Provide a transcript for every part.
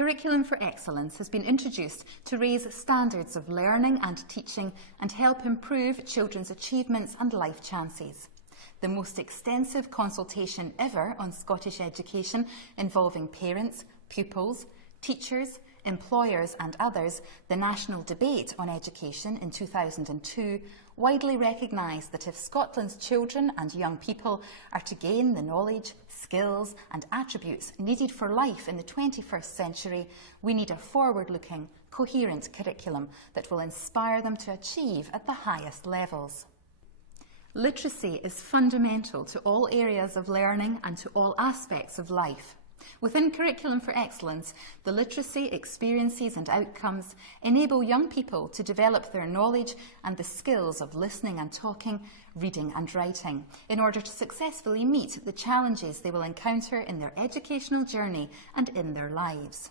Curriculum for Excellence has been introduced to raise standards of learning and teaching and help improve children's achievements and life chances. The most extensive consultation ever on Scottish education, involving parents, pupils, teachers, employers and others, the National Debate on Education in 2002, widely recognised that if Scotland's children and young people are to gain the knowledge, skills and attributes needed for life in the 21st century, we need a forward-looking, coherent curriculum that will inspire them to achieve at the highest levels. Literacy is fundamental to all areas of learning and to all aspects of life. Within Curriculum for Excellence, the literacy experiences and outcomes enable young people to develop their knowledge and the skills of listening and talking, reading and writing, in order to successfully meet the challenges they will encounter in their educational journey and in their lives.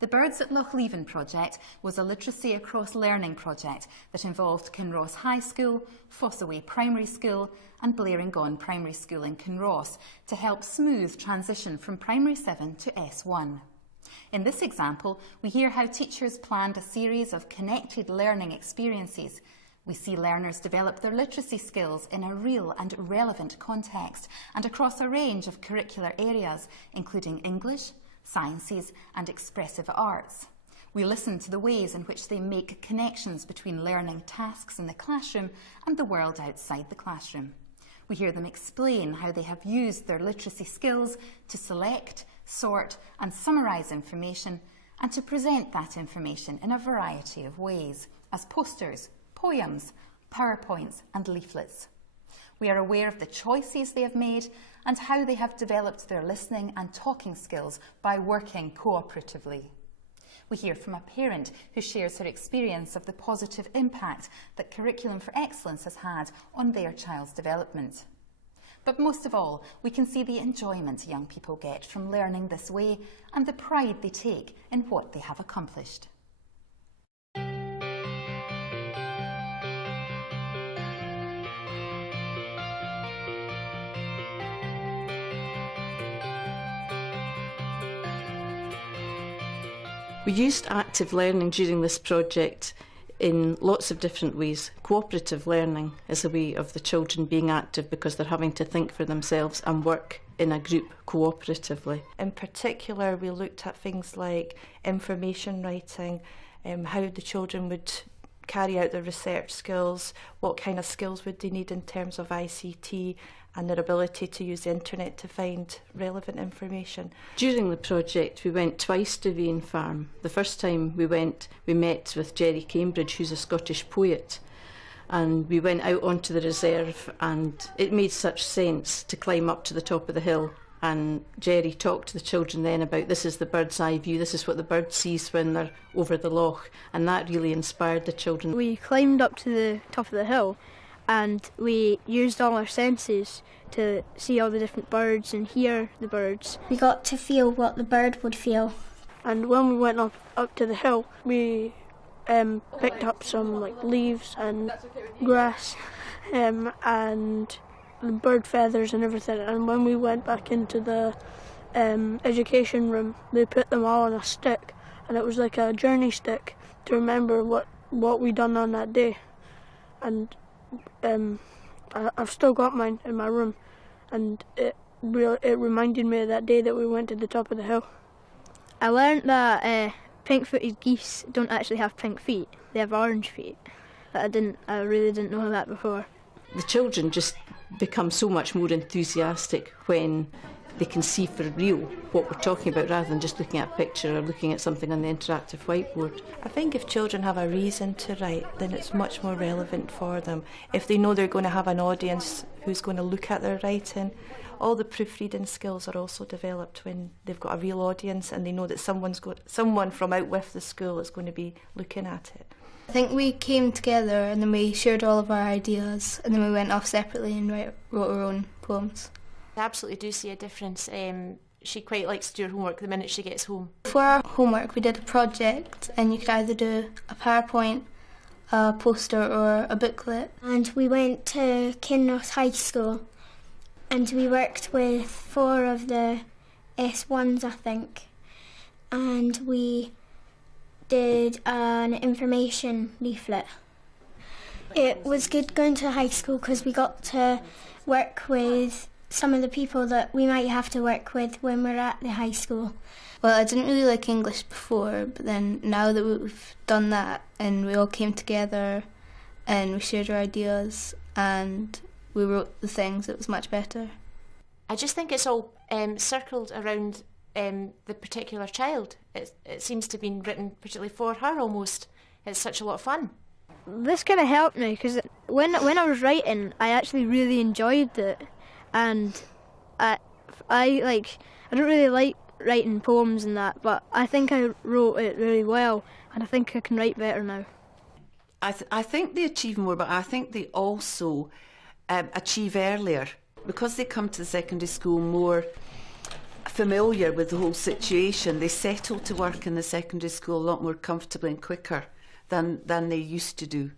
The Birds at Loch Leven project was a literacy across learning project that involved Kinross High School, Fossaway Primary School and Blaringon Primary School in Kinross to help smooth transition from Primary 7 to S1. In this example, we hear how teachers planned a series of connected learning experiences. We see learners develop their literacy skills in a real and relevant context and across a range of curricular areas, including English, sciences and expressive arts. We listen to the ways in which they make connections between learning tasks in the classroom and the world outside the classroom. We hear them explain how they have used their literacy skills to select, sort and summarise information and to present that information in a variety of ways, as posters, poems, PowerPoints and leaflets. We are aware of the choices they have made and how they have developed their listening and talking skills by working cooperatively. We hear from a parent who shares her experience of the positive impact that Curriculum for Excellence has had on their child's development. But most of all, we can see the enjoyment young people get from learning this way and the pride they take in what they have accomplished. We used active learning during this project in lots of different ways. Cooperative learning is a way of the children being active because they're having to think for themselves and work in a group cooperatively. In particular, we looked at things like information writing, how the children would carry out their research skills, what kind of skills would they need in terms of ICT, and their ability to use the internet to find relevant information. During the project, we went twice to Vane Farm. The first time we went, we met with Jerry Cambridge, who's a Scottish poet, and we went out onto the reserve, and it made such sense to climb up to the top of the hill. And Jerry talked to the children then about this is the bird's eye view, this is what the bird sees when they're over the loch, and that really inspired the children. We climbed up to the top of the hill and we used all our senses to see all the different birds and hear the birds. We got to feel what the bird would feel. And when we went up to the hill, we picked up some leaves and grass and bird feathers and everything. And when we went back into the education room, they put them all on a stick, and it was like a journey stick to remember what we done on that day. And I've still got mine in my room, and it reminded me of that day that we went to the top of the hill. I learned that pink-footed geese don't actually have pink feet; they have orange feet. I really didn't know that before. The children just become so much more enthusiastic when they can see for real what we're talking about rather than just looking at a picture or looking at something on the interactive whiteboard. I think if children have a reason to write, then it's much more relevant for them. If they know they're going to have an audience who's going to look at their writing, all the proofreading skills are also developed when they've got a real audience and they know that someone from out with the school is going to be looking at it. I think we came together and then we shared all of our ideas and then we went off separately and wrote our own poems. I absolutely do see a difference. She quite likes to do her homework the minute she gets home. For our homework we did a project, and you could either do a PowerPoint, a poster or a booklet. And we went to Kinross High School and we worked with 4 of the S1s, I think. and we did an information leaflet. It was good going to high school because we got to work with some of the people that we might have to work with when we're at the high school. Well, I didn't really like English before, but then now that we've done that and we all came together and we shared our ideas and we wrote the things, it was much better. I just think it's all circled around the particular child. It seems to have been written particularly for her almost. It's such a lot of fun. This kind of helped me because when I was writing, I actually really enjoyed it, and I don't really like writing poems and that, but I think I wrote it really well, and I think I can write better now. I think they achieve more, but I think they also achieve earlier because they come to the secondary school more familiar with the whole situation. They settle to work in the secondary school a lot more comfortably and quicker than they used to do.